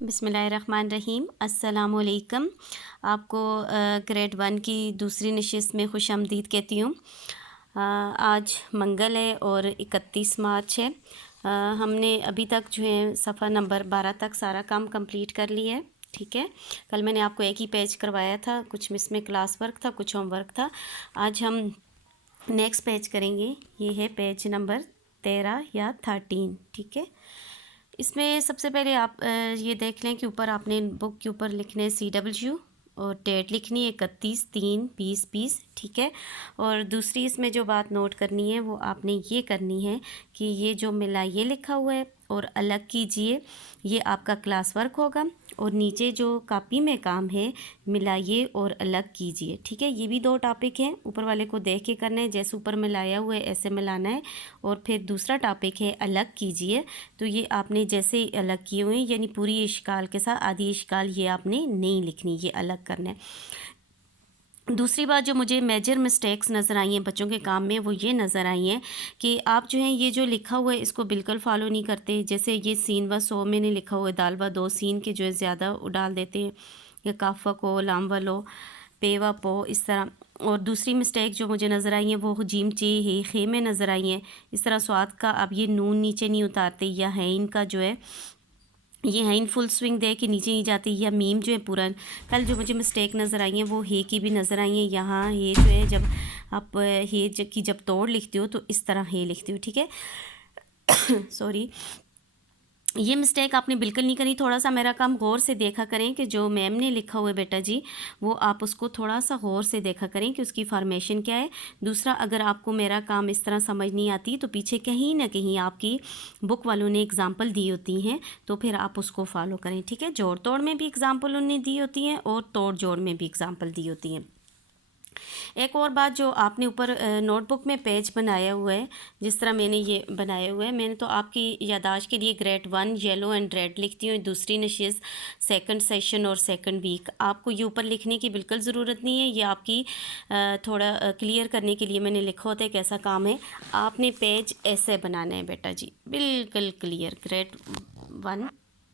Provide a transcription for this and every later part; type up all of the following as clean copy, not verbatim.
बिस्मिल्लाहिर्रहमानिर्रहीम। अस्सलामुअलैकुम। आपको ग्रेड 1 की दूसरी नशिस्त में खुश आमदीद कहती हूँ। आज मंगल है और 31 मार्च है। हमने अभी तक जो है सफ़ा नंबर 12 तक सारा काम कंप्लीट कर लिया है। ठीक है, कल मैंने आपको एक ही पेज करवाया था, कुछ इसमें क्लास वर्क था, कुछ होमवर्क था। आज हम नेक्स्ट पेज करेंगे, ये है पेज नंबर 13 या 13। ठीक है, इसमें सबसे पहले आप ये देख लें कि ऊपर आपने बुक के ऊपर लिखने है CW और डेट लिखनी है 31/3/2020। ठीक है, और दूसरी इसमें जो बात नोट करनी है वो आपने ये करनी है कि ये जो मिलाइए लिखा हुआ है और अलग कीजिए, ये आपका क्लास वर्क होगा। और नीचे जो कॉपी में काम है, मिलाइए और अलग कीजिए। ठीक है, ये भी 2 टॉपिक हैं, ऊपर वाले को देख के करना है, जैसे ऊपर मिलाया हुआ है ऐसे मिलाना है। और फिर दूसरा टॉपिक है अलग कीजिए, तो ये आपने जैसे अलग किए हुए हैं, यानी पूरी इश्काल के साथ आधी इश्काल ये आपने नहीं लिखनी, ये अलग करना है। दूसरी बात जो मुझे मेजर मिस्टेक्स नज़र आई हैं बच्चों के काम में, वो ये नज़र आई हैं कि आप जो है ये जो लिखा हुआ है इसको बिल्कुल फॉलो नहीं करते। जैसे ये सीन व सो मैंने लिखा हुआ है, दाल व दो, सीन के जो है ज़्यादा डाल देते हैं, या काफ व को, लाम व लो, पे व पो, इस तरह। और दूसरी मिस्टेक जो मुझे नज़र आई है वो जीम चे हे खे में नज़र आई हैं। इस तरह स्वाद का आप ये नून नीचे नहीं उतारते, या है इनका जो है ये है इन फुल स्विंग दे कि नीचे नहीं जाती, या मीम जो है पूरा। कल जो मुझे मिस्टेक नज़र आई हैं वो हे की भी नज़र आई हैं। यहाँ हे जो है जब आप हे की जब तोड़ लिखते हो तो इस तरह हे लिखते हो। ठीक है सॉरी, ये मिस्टेक आपने बिल्कुल नहीं करी। थोड़ा सा मेरा काम गौर से देखा करें कि जो मैम ने लिखा हुआ है बेटा जी, वो आप उसको थोड़ा सा गौर से देखा करें कि उसकी फॉर्मेशन क्या है। दूसरा, अगर आपको मेरा काम इस तरह समझ नहीं आती तो पीछे कहीं ना कहीं आपकी बुक वालों ने एग्ज़ाम्पल दी होती हैं, तो फिर आप उसको फॉलो करें। ठीक है, जोड़ तोड़ में भी एग्ज़ाम्पल उन्होंने दी होती हैं और तोड़ जोड़ में भी एग्ज़ाम्पल दी होती हैं। एक और बात, जो आपने ऊपर नोटबुक में पेज बनाया हुआ है, जिस तरह मैंने ये बनाया हुआ है, मैंने तो आपकी यादाश्त के लिए ग्रेड 1 येलो एंड रेड लिखती हूँ। दूसरी नशिस्त, सेकंड सेशन और सेकंड वीक। आपको ये ऊपर लिखने की बिल्कुल ज़रूरत नहीं है, ये आपकी थोड़ा क्लियर करने के लिए मैंने लिखा होता है कैसा काम है। आपने पेज ऐसे बनाना है बेटा जी, बिल्कुल क्लियर। ग्रेड 1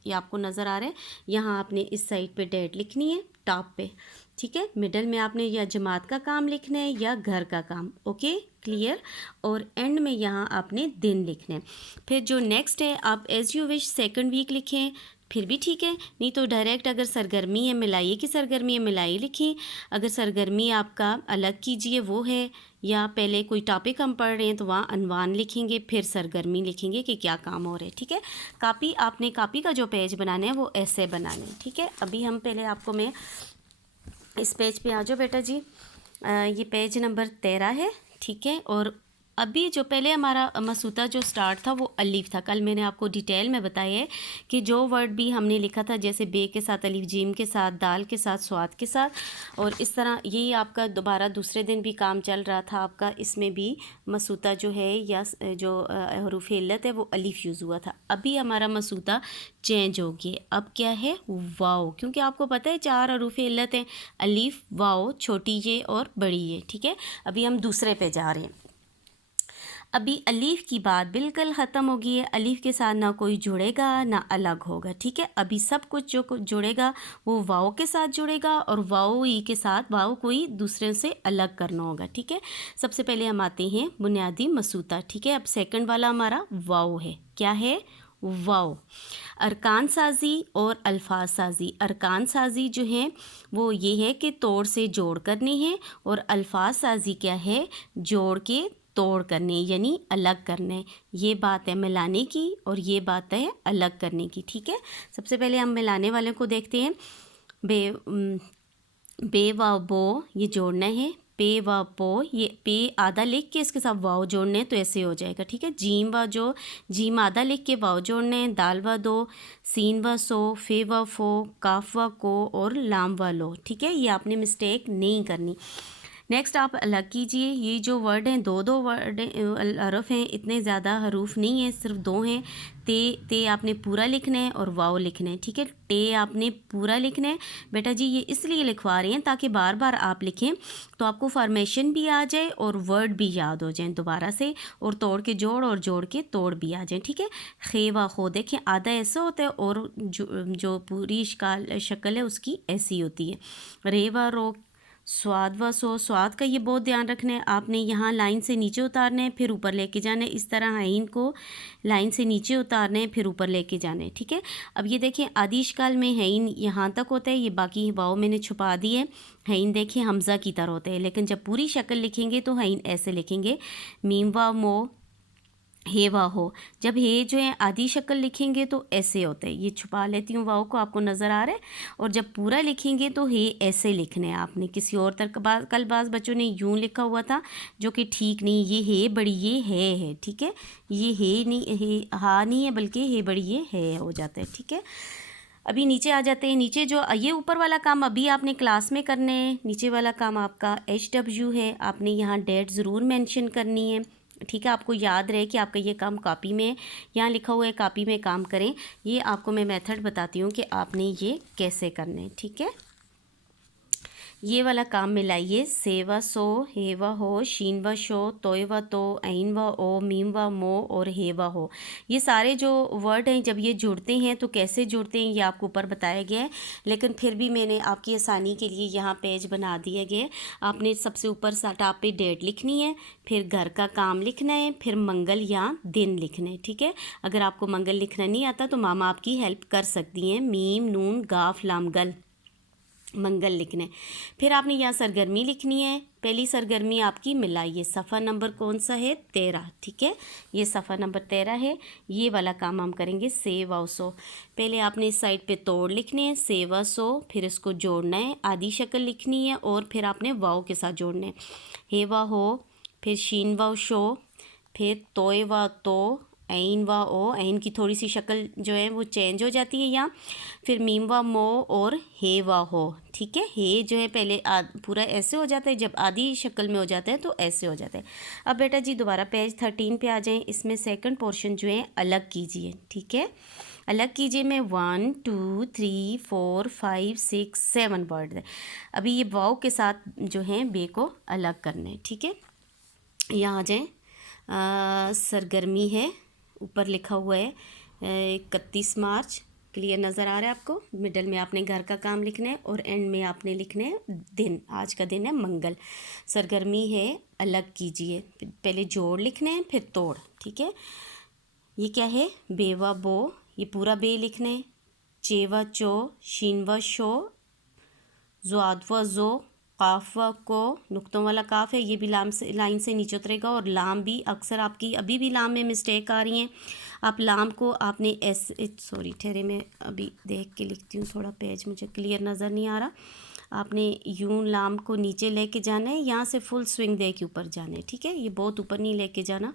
ये आपको नज़र आ रहा है, यहाँ आपने इस साइड पे डेट लिखनी है टॉप पे। ठीक है, मिडल में आपने या जमात का काम लिखना है या घर का काम। Okay, clear. और एंड में यहाँ आपने दिन लिखना है। फिर जो नेक्स्ट है, आप as you wish second week लिखें, फिर भी ठीक है, नहीं तो डायरेक्ट अगर सरगर्मी है, मिलाइए की सरगर्मी है, मिलाई लिखें। अगर सरगर्मी आपका अलग कीजिए वो है, या पहले कोई टॉपिक हम पढ़ रहे हैं तो वहाँ अनवान लिखेंगे, फिर सरगर्मी लिखेंगे कि क्या काम हो रहा है। ठीक है, कॉपी आपने कॉपी का जो पेज बनाना है वो ऐसे बनाना है। ठीक है, अभी हम पहले आपको मैं इस पेज पे आ जाओ बेटा जी। ये पेज नंबर 13 है। ठीक है, और अभी जो पहले हमारा मसूदा जो स्टार्ट था वो अलीफ था। कल मैंने आपको डिटेल में बताया है कि जो वर्ड भी हमने लिखा था, जैसे बे के साथ अलीफ, जीम के साथ, दाल के साथ, स्वाद के साथ, और इस तरह यही आपका दोबारा दूसरे दिन भी काम चल रहा था आपका। इसमें भी मसूदा जो है या जो हरूफ इल्लत है वो अलीफ यूज़ हुआ था। अभी हमारा मसूदा चेंज हो गया, अब क्या है, वाओ। क्योंकि आपको पता है 4 हरूफ इल्लत हैं, अलीफ, वाओ, छोटी ये और बड़ी ये। ठीक है, अभी हम दूसरे पे जा रहे हैं। अभी अलीफ की बात बिल्कुल ख़त्म हो गई है, अलीफ के साथ ना कोई जुड़ेगा ना अलग होगा। ठीक है, अभी सब कुछ जो जुड़ेगा वो वाओ के साथ जुड़ेगा, और वाओ ई के साथ, वाओ कोई दूसरे से अलग करना होगा। ठीक है, सबसे पहले हम आते हैं बुनियादी मसूदा। ठीक है, अब सेकंड वाला हमारा वाओ है। क्या है, वाओ। अरकान साजी और अल्फाज साजी। अरकान साजी जो है वो ये है कि तोड़ से जोड़ करने हैं, और अल्फाज साजी क्या है, जोड़ के तोड़ करने, यानी अलग करने। ये बात है मिलाने की और ये बात है अलग करने की। ठीक है, सबसे पहले हम मिलाने वाले को देखते हैं। बे व बो ये जोड़ना है, पे व पो, ये पे आधा लिख के इसके साथ वाव जोड़ने हैं तो ऐसे हो जाएगा। ठीक है, जीम व जो, जीम आधा लिख के वाव जोड़ने हैं, दाल व दो, सीन व सो, फे व फो, काफ व को और लाम व लो। ठीक है, ये आपने मिस्टेक नहीं करनी। नेक्स्ट आप अलग कीजिए। ये जो वर्ड हैं दो दो वर्ड हरफ हैं, इतने ज़्यादा हरूफ नहीं हैं, सिर्फ दो हैं। ते आपने पूरा लिखना है और वाओ लिखना है, ठीक है। टे आपने पूरा लिखना है। बेटा जी ये इसलिए लिखवा रहे हैं ताकि बार बार आप लिखें तो आपको फॉर्मेशन भी आ जाए और वर्ड भी याद हो जाए दोबारा से, और तोड़ के जोड़ और जोड़ के तोड़ भी आ जाए, ठीक है। खे व खो देखें आधा ऐसा होता है और जो पूरी शक्ल है उसकी ऐसी होती है। रे व रो, स्वाद व सो, स्वाद का ये बहुत ध्यान रखना है आपने। यहाँ लाइन से नीचे उतारना है फिर ऊपर लेके जाना है, इस तरह आइन को लाइन से नीचे उतारना है फिर ऊपर लेके जाना है, ठीक है। अब ये देखें आदिश काल में हैइन यहाँ तक होता है, ये बाकी वाव मैंने छुपा दी है। हैइन देखें हमज़ा की तरह होता है, लेकिन जब पूरी शक्ल लिखेंगे तो हैइन ऐसे लिखेंगे, मीम व मो हे वा हो। जब हे जो है आधी शक्ल लिखेंगे तो ऐसे होते हैं, ये छुपा लेती हूँ वाव को, आपको नज़र आ रहा है। और जब पूरा लिखेंगे तो हे ऐसे लिखने हैं आपने। किसी और तरह कल बाज़ बच्चों ने यूं लिखा हुआ था जो कि ठीक नहीं, ये हे बड़ी ये है, ठीक है। ये हे नहीं, हे हा नहीं है बल्कि हे बड़ी ये है हो जाता है, ठीक है। अभी नीचे आ जाते हैं। नीचे जो ये ऊपर वाला काम अभी आपने क्लास में करने हैं, नीचे वाला काम आपका HW है। आपने यहाँ डेट ज़रूर मेंशन करनी है, ठीक है। आपको याद रहे कि आपका ये काम कॉपी में यहाँ लिखा हुआ है, कॉपी में काम करें। ये आपको मैं मेथड बताती हूँ कि आपने ये कैसे करने हैं, ठीक है। ये वाला काम मिलाइए, से व सो, हे व हो, शीन व शो, तोय व तो, ऐन व ओ, मीम व मो और हे व हो। ये सारे जो वर्ड हैं जब ये जुड़ते हैं तो कैसे जुड़ते हैं ये आपको ऊपर बताया गया है, लेकिन फिर भी मैंने आपकी आसानी के लिए यहाँ पेज बना दिया गया है। आपने सबसे ऊपर टॉप पे डेट लिखनी है, फिर घर का काम लिखना है, फिर मंगल या दिन लिखना है, ठीक है। अगर आपको मंगल लिखना नहीं आता तो मामा आपकी हेल्प कर सकती हैं। मीम नून गाफ लाम गल मंगल लिखने। फिर आपने यहाँ सरगर्मी लिखनी है। पहली सरगर्मी आपकी मिलाइए, सफ़ा नंबर कौन सा है 13, ठीक है। ये सफ़ा नंबर 13 है। ये वाला काम हम करेंगे से व सो। पहले आपने इस साइड पे तोड़ लिखने हैं से व सो, फिर इसको जोड़ना है, आधी शक्ल लिखनी है और फिर आपने वाव के साथ जोड़ना है। हे व हो, फिर शीन व शो, फिर तोय व तो, ऐन व ओ, ऐन की थोड़ी सी शक्ल जो है वो चेंज हो जाती है यहाँ। फिर मीम व मो और हे व हो, ठीक है। हे जो है पहले पूरा ऐसे हो जाता है, जब आधी शक्ल में हो जाता है तो ऐसे हो जाता है। अब बेटा जी दोबारा पेज 13 पे आ जाएं। इसमें सेकंड पोर्शन जो है अलग कीजिए, ठीक है। अलग कीजिए में 1 2 3 4 5 6 7 वर्ड है। अभी ये वाव के साथ जो है बे को अलग करना है, ठीक है। यहाँ आ जाएँ। सरगर्मी है, ऊपर लिखा हुआ है 31 मार्च, क्लियर नज़र आ रहा है आपको। मिडल में आपने घर का काम लिखना है और एंड में आपने लिखने हैं दिन, आज का दिन है मंगल। सरगर्मी है अलग कीजिए, पहले जोड़ लिखने हैं फिर तोड़, ठीक है। ये क्या है, बेवा बो, ये पूरा बे लिखना है। चेवा चो, शीन व शो, ज़्वाद व ज़ो, काफ व को, नुक्तों वाला काफ है, ये भी लाइन से नीचे उतरेगा। और लाम भी अक्सर आपकी अभी भी लाम में मिस्टेक आ रही हैं। आप लाम को आपने ऐसे, सॉरी ठहरे मैं अभी देख के लिखती हूँ, थोड़ा पेज मुझे क्लियर नज़र नहीं आ रहा। आपने यूं लाम को नीचे लेके जाना है, यहाँ से फुल स्विंग दे के ऊपर जाना है, ठीक है। ये बहुत ऊपर नहीं लेके जाना,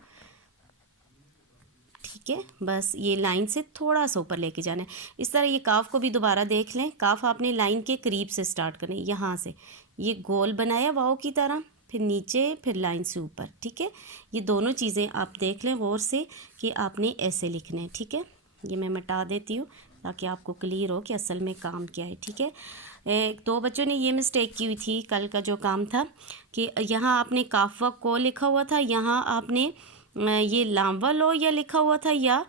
ठीक है। बस ये लाइन से थोड़ा सा ऊपर लेके जाना है। इस तरह ये काफ को भी दोबारा देख लें। काफ आपने लाइन के करीब से स्टार्ट करना है, यहाँ से ये गोल बनाया वाव की तरह, फिर नीचे फिर लाइन से ऊपर, ठीक है। ये दोनों चीज़ें आप देख लें गौर से कि आपने ऐसे लिखना है, ठीक है। ये मैं मिटा देती हूँ ताकि आपको क्लियर हो कि असल में काम क्या है, ठीक है। दो बच्चों ने ये मिस्टेक की हुई थी कल का जो काम था कि यहाँ आपने काफ व को लिखा हुआ था, यहाँ आपने ये लाम व लो या लिखा हुआ था या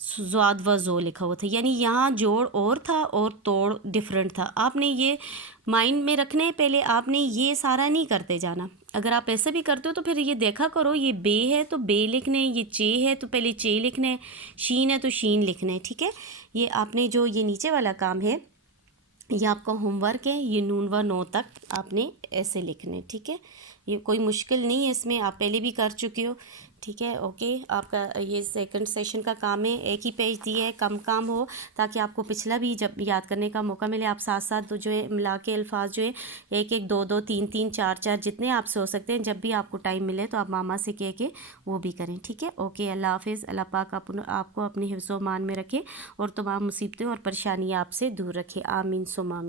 ज़्वाद व ज़ो लिखा हुआ था, यानी यहाँ जोड़ और था और तोड़ डिफरेंट था। आपने ये माइंड में रखने पहले, आपने ये सारा नहीं करते जाना। अगर आप ऐसे भी करते हो तो फिर ये देखा करो, ये बे है तो बे लिखने, ये चे है तो पहले चे लिखने, शीन है तो शीन लिखने, ठीक है। ये आपने जो ये नीचे वाला काम है ये आपका होमवर्क है, ये नून व नो तक आपने ऐसे लिखने, ठीक है। ये कोई मुश्किल नहीं है, इसमें आप पहले भी कर चुके हो, ठीक है। ओके, आपका ये सेकंड सेशन का काम है, एक ही पेज दिया है, कम काम हो ताकि आपको पिछला भी जब याद करने का मौका मिले। आप साथ साथ तो जो है मिला के अल्फाज जो है 1 1 2 2 3 3 4 4 जितने आपसे हो सकते हैं, जब भी आपको टाइम मिले तो आप मामा से कह के वो भी करें, ठीक है। ओके, अल्लाह हाफिज़। अल्लाह पाक आपको अपने हिफ्ज़-ओ-मान में रखे और तमाम मुसीबतें और परेशानियाँ आपसे दूर रखे। आमीन सुमा आमीन।